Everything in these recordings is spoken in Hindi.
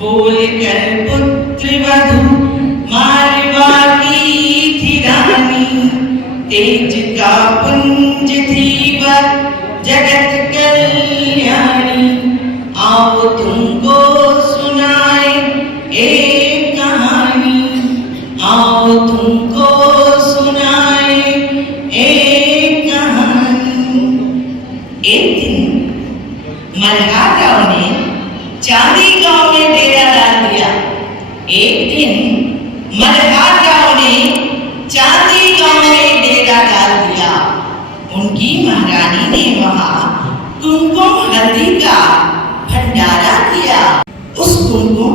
बोलकर पुत्र वधू मारवा की थी रानी, तेज का पुंज थी वह जगत कल्याणी। आओ तुमको सुनाए एक कहानी, आओ तुमको सुनाए एक कहानी। एक दिन मल्हार राव ने चांदी गांव में डेरा डाल दिया। एक दिन मल्हार राव ने चांदी गांव में डेरा डाल दिया। उनकी महारानी ने वहां कुमकुम हल्दी का भंडारा किया। उस कुमकुम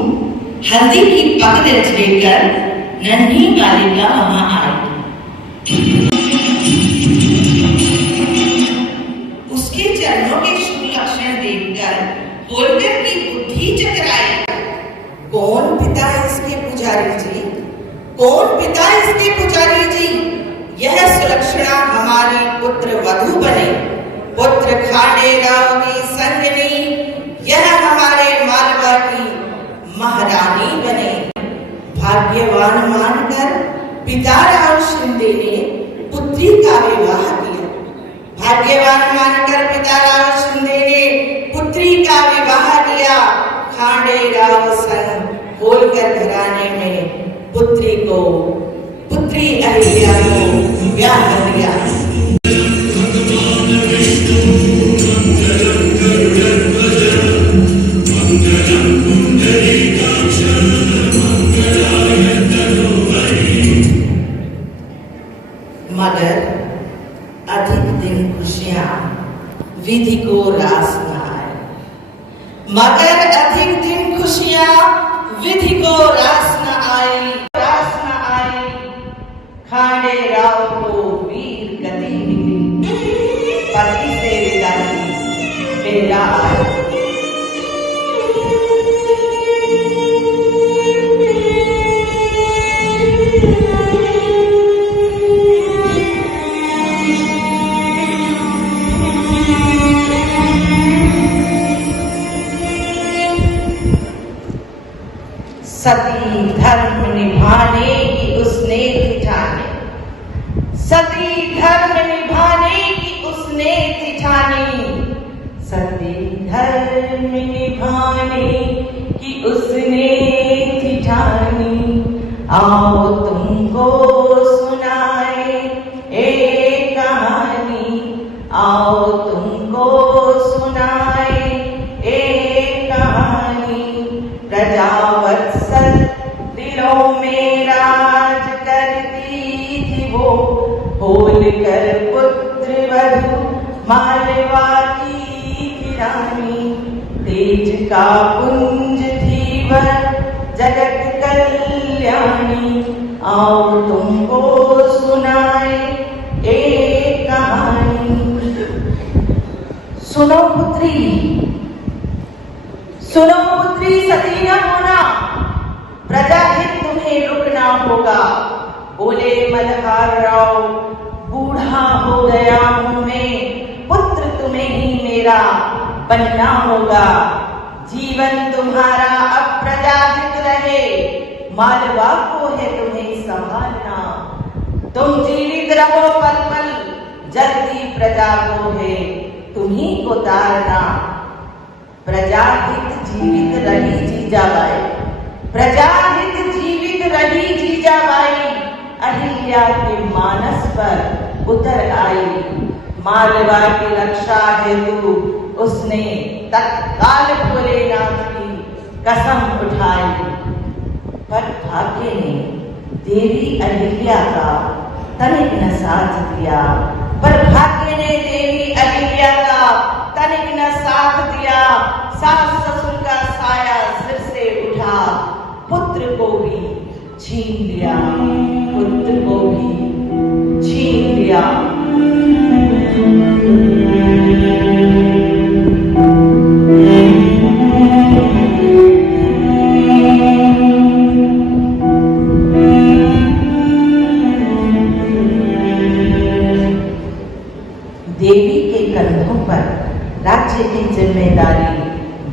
हल्दी की पकड़ लेकर नन्ही बालिका वहां आई। उसके चरणों के शुभ लक्षण देखकर होलकर की बुद्धि चकराई। कौन पिता इसके पुजारी जी, कौन पिता इसके पुजारी जी? यह सुलक्षणा हमारी पुत्र वधू बने, पुत्र खांडे राव की संगनी, यह हमारे मालवा की महारानी बने। भाग्यवान मानकर पिता राव शिंदे ने पुत्री का विवाह किया। भाग्यवान मानकर पिता राव शिंदे ने पुत्री का विवाह किया। खांडे राव संग होलकर घराने में पुत्री अहिल्या को ब्याह दिया। मगर अधिक दिन खुशियां विधि को रास न आए, मगर अधिक दिन खुशियां विधि को रास न आई, रास न आई। खांडे राव को वीर गति मिली, पति से विदा की बेला आई। सती धर्म निभाने की उसने थी ठानी, सती धर्म निभाने की उसने थी ठानी, सती धर्म निभाने की उसने थी ठानी। आओ तुमको सुनाए एक कहानी, आओ तुमको सुनाए एक कहानी। प्रजावत्सल दिलों में राज करती थी वो, होलकर पुत्र वधू मालवा की रानी, तेज का पुंज थी वह जगत कल्याणी। आओ तुमको सुनाए एक कहानी। सुनो पुत्री, सुनो पुत्री, सती न होना, प्रजाहित तुम्हें रुकना होगा। बोले मल्हार राव, बूढ़ा हो गया हूं मैं, पुत्र तुम्हें ही मेरा बनना होगा। जीवन तुम्हारा अब प्रजाहित रहे, मालवा को है तुम्हें संभालना। तुम जीवित रहो पल पल, जल्दी प्रजा को है तुम्ही को तारना। प्रजाहित जीवित रही जीजाबाई, प्रजाहित जीवित रही जीजाबाई, अहिल्या के मानस पर उतर आई। मालवा की रक्षा हेतु उसने तत्काल भोलेनाथ की कसम उठाई। पर भाग्य ने देवी अहिल्या का तनिक न साथ दिया, पर भाग्य ने देवी अहिल्या का तनिक न साथ दिया। सास ससुर का साया सिर से उठा, पुत्र को भी छीन लिया, पुत्र को भी छीन लिया। देवी के कंधों पर राज्य की जिम्मेदारी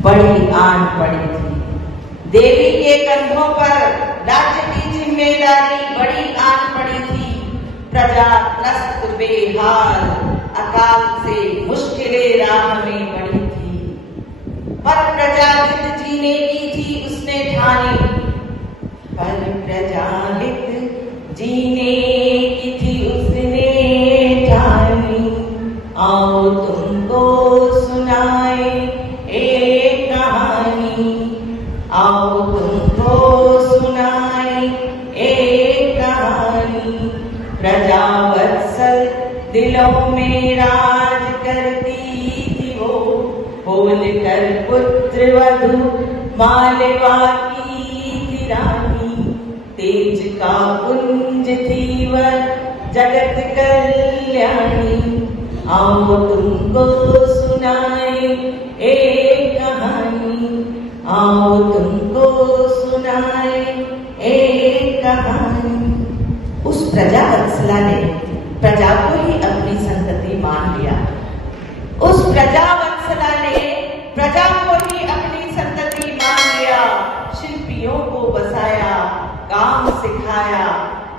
बड़ी आन पड़ी थी। देवी के कंधों पर राज्य की जिम्मेदारी बड़ी आन पड़ी थी। प्रजा त्रस्त बेहाल, अकाल से मुश्किलें राह में पड़ी थी, पर प्रजा हित जीने की थी उसने ठानी। पर प्रजा हित जीने की थी उसने ठानी। आओ तुमको सुनाए एक कहानी, आओ तुमको सुनाए एक कहानी। प्रजा वत्सल दिलों में राज करती थी वो, बोल कर पुत्र वधु मालवा की रानी। तेज का पुंज थी वह जगत कल्याणी। आओ तुमको सुनाए एक कहानी, आओ तुमको सुनाए एक कहानी। उस प्रजा वत्सला ने प्रजा को ही अपनी संतति मान लिया। उस प्रजा वत्सला ने प्रजा को ही अपनी संतति मान लिया। शिल्पियों को बसाया, काम सिखाया,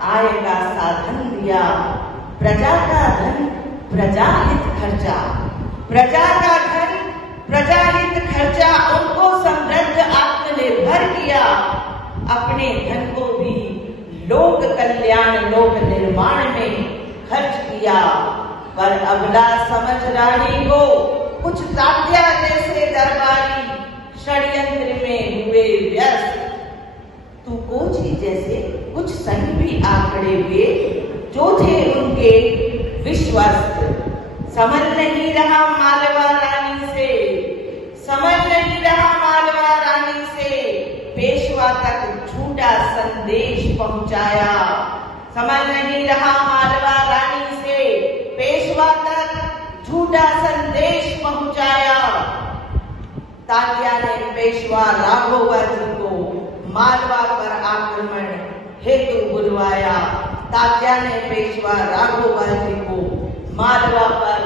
आय का साधन दिया। प्रजा का धन प्रजा हित खर्चा, प्रजा का धन प्रजा हित खर्चा। उनको समृद्ध आत्मनिर्भर किया, अपने धन को भी लोक कल्याण लोक निर्माण में खर्च किया। पर अबला समझ रानी को कुछ तात्या जैसे दरबारी षड्यंत्र में हुए व्यस्त। तू कोची जैसे कुछ संग भी आ खड़े हुए, जो थे उनके विश्वस्त। समझ नहीं रहा मालवा रानी से, समझ नहीं रहा मालवा रानी से। पेशवा तक झूठा संदेश पहुंचाया, समझ नहीं रहा मालवा रानी से। पेशवा तक झूठा संदेश पहुंचाया। तात्या ने पेशवा राघोवध को मालवा पर आक्रमण हेतु बुलवाया। तात्या ने पेशवा राघोवध को मालवा पर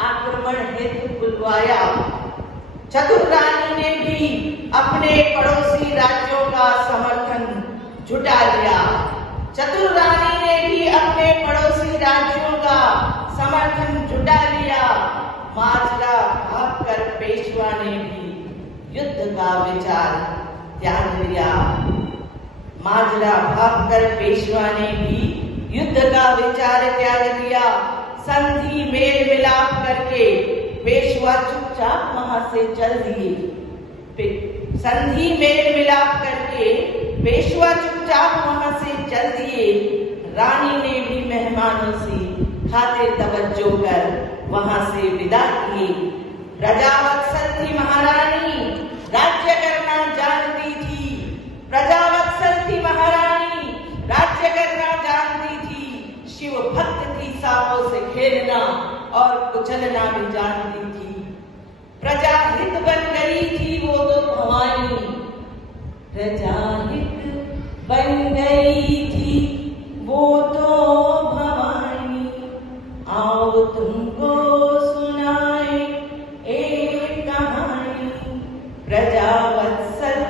आक्रमण हेतु बुलवाया। चतुर रानी ने भी अपने पड़ोसी राज्यों का समर्थन जुटा लिया। चतुर रानी ने भी अपने पड़ोसी राज्यों का समर्थन जुटा लिया। माजरा भाग कर पेशवा ने भी युद्ध का विचार त्याग लिया। माजरा भाग कर पेशवा ने भी युद्ध का विचार त्याग दिया। संधि मेल मिलाप करके पेशवा चुपचाप वहां से चल दिए। संधि मेल मिलाप करके पेशवा चुपचाप वहां से चल दिए। रानी ने भी मेहमानों से खातिर तवज्जो कर वहां से विदा किए। प्रजा वत्सल थी महारानी, राज्य करना जानती थी। प्रजा वत्सल थी महारानी, राज्य करना जानती थी। शिव भक्त थी, सांपों से खेलना और कुचलना भी जानती थी। प्रजा हित बन गई थी वो तो भवानी, प्रजा हित बन गई थी वो तो भवानी। आओ तुमको सुनाए एक कहानी। प्रजा वत्सल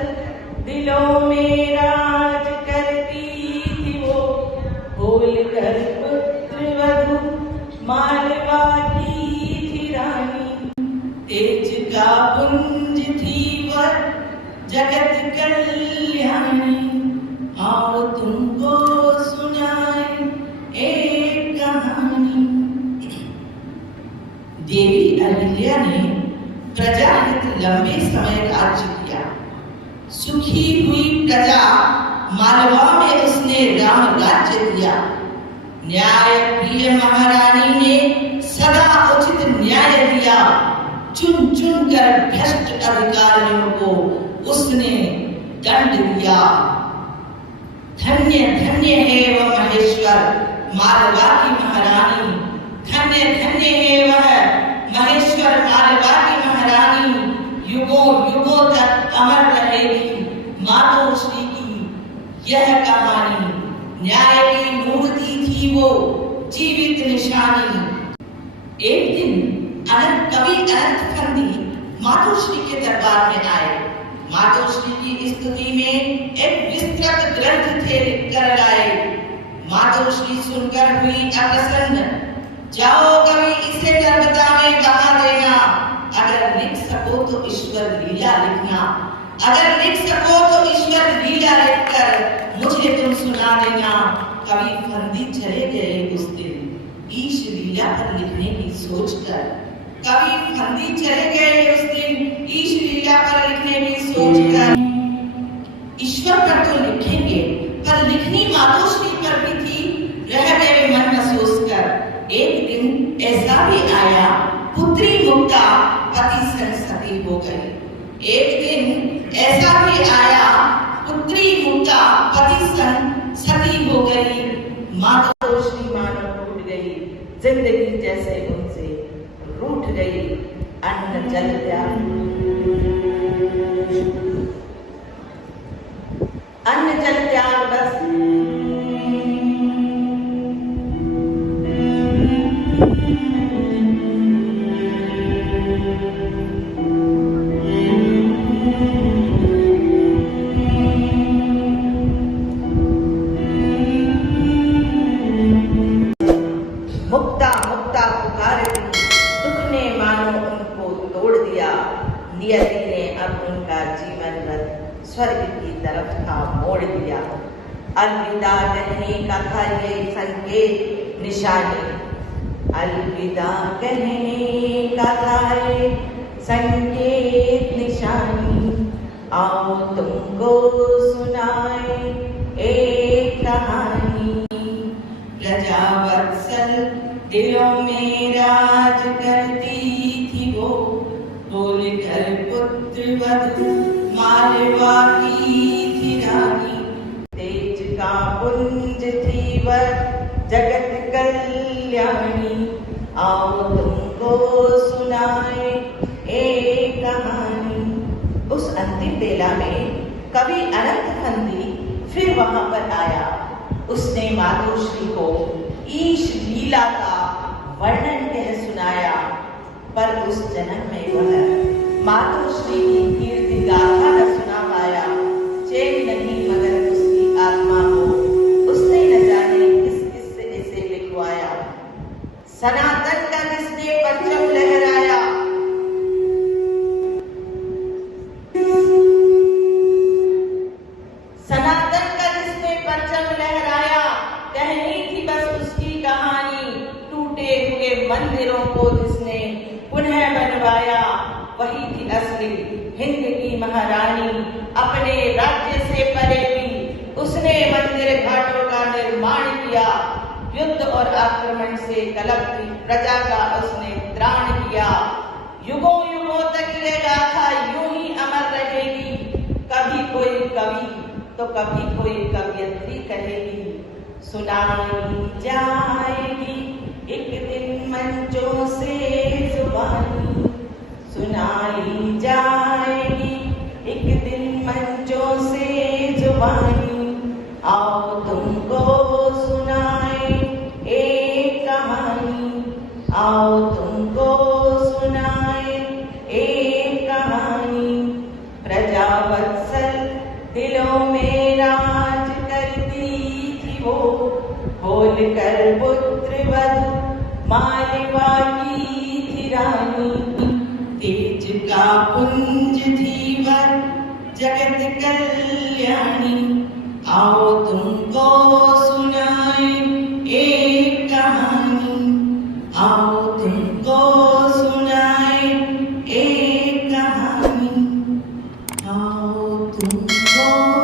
दिलों में राज करती थी वो, बोल कर पुत्र वधु मालवा की थी रानी। तेज का पुंज थी वह जगत कल्याणी। आओ तुमको सुनाए एक कहानी। देवी अहिल्या ने प्रजा हित लंबे समय राज्य किया। सुखी हुई प्रजा मालवा में उसने राम राज्य दिया। न्याय प्रिय महारानी ने सदा उचित न्याय दिया। चुन चुन कर भ्रष्ट अधिकारियों को उसने दंड दिया। धन्य धन्य है वह महेश्वर मालवा की महारानी। धन्य धन्य है वह महेश्वर मालवा की महारानी। युगों युगों तक अमर रहेगी मातोश्री की यह कहानी। न्याय की मूर्ति थी वो, जीवित निशानी। एक दिन कवि अनंत फंदी मातोश्री के दरबार में आए। मातोश्री की स्तुति में एक विस्तृत ग्रंथ थे लिखकर लाए। मातोश्री सुनकर हुई अप्रसन्न, जाओ कभी इसे नर्मदा में बहा देना, अगर लिख सको तो ईश्वर लीला लिखना, अगर लिख सको तो ईश्वर लीला लिखकर मुझे तुम सुना देना। कवि फंदी चले गए उस दिन ईश लीला पर लिखने की सोचकर, कवि फंदी चले गए उस दिन ईश लीला पर लिखने की सोचकर। ईश्वर पर तो लिखेंगे पर लिखनी मातोश्री पर भी थी, रह गए मन में सोचकर। एक दिन ऐसा भी आया पुत्री मुक्ता पति संग सती हो गई। एक दिन ऐसा भी आया पुत्री मुक्ता पति संग सती हो गई। मातोश्री मानो टूट गई, जिंदगी जैसे उनसे रूठ गई। अन्न जल त्याग, अन्न जल त्याग बस मुक्ता मुक्ता पुकारती, दुख ने मानो उनको तोड़ दिया। नियति ने अब उनका जीवन रथ स्वर्ग की तरफ का मोड़ दिया। अलविदा कहने का था ये संकेत निशानी, अलविदा कहने का था ये संकेत निशानी। आओ तुमको सुनाए एक कहानी। प्रजावत्सल दिलों में राज करती थी वो, बोलकर पुत्र वधू मालवा की थी रानी। तेज का पुंज थी वह जगत कल्याणी, आओ तुमको सुनाए एक कहानी। उस अंतिम बेला में कवि अनंत फंदी फिर वहां पर आया। उसने मातोश्री को ईश लीला का वर्णन कह सुनाया, पर उस जन्म में वह मातोश्री की कीर्ति गाथा न सुना पाया। चैन नहीं मगर उसकी आत्मा को उसने न जाने किस किस्से इसे लिखवाया। सनातन का जिसने परचम लहराया, सनातन का जिसने परचम लहराया, कहनी थी बस उसकी कहानी। टूटे हुए मंदिरों को जिसने पुनः बनवाया, वही थी असली हिंद की महारानी। अपने राज्य से परे भी उसने मंदिर घाटों का निर्माण किया। युद्ध और आक्रमण से कलपती प्रजा का उसने त्राण किया। युगों युगों तक ये गाथा यूं ही अमर रहेगी। कभी कोई कवि तो कभी कोई कवियत्री कहेगी, सुनाई जाएगी एक दिन मंचों से जुबानी। सुनाई जाएगी एक दिन मंचों से जुबानी। आओ तुमको सुनाए एक कहानी, आओ तुमको सुनाए एक कहानी। प्रजावत्सल दिलों में राज करती थी वो, बोलकर पुत्र वधू मालवा की थी रानी। तेज का पुंज थी वह जगत कल्याणी, आओ तुमको सुनाए एक कहानी, आओ तुमको सुनाए एक कहानी, आओ तुमको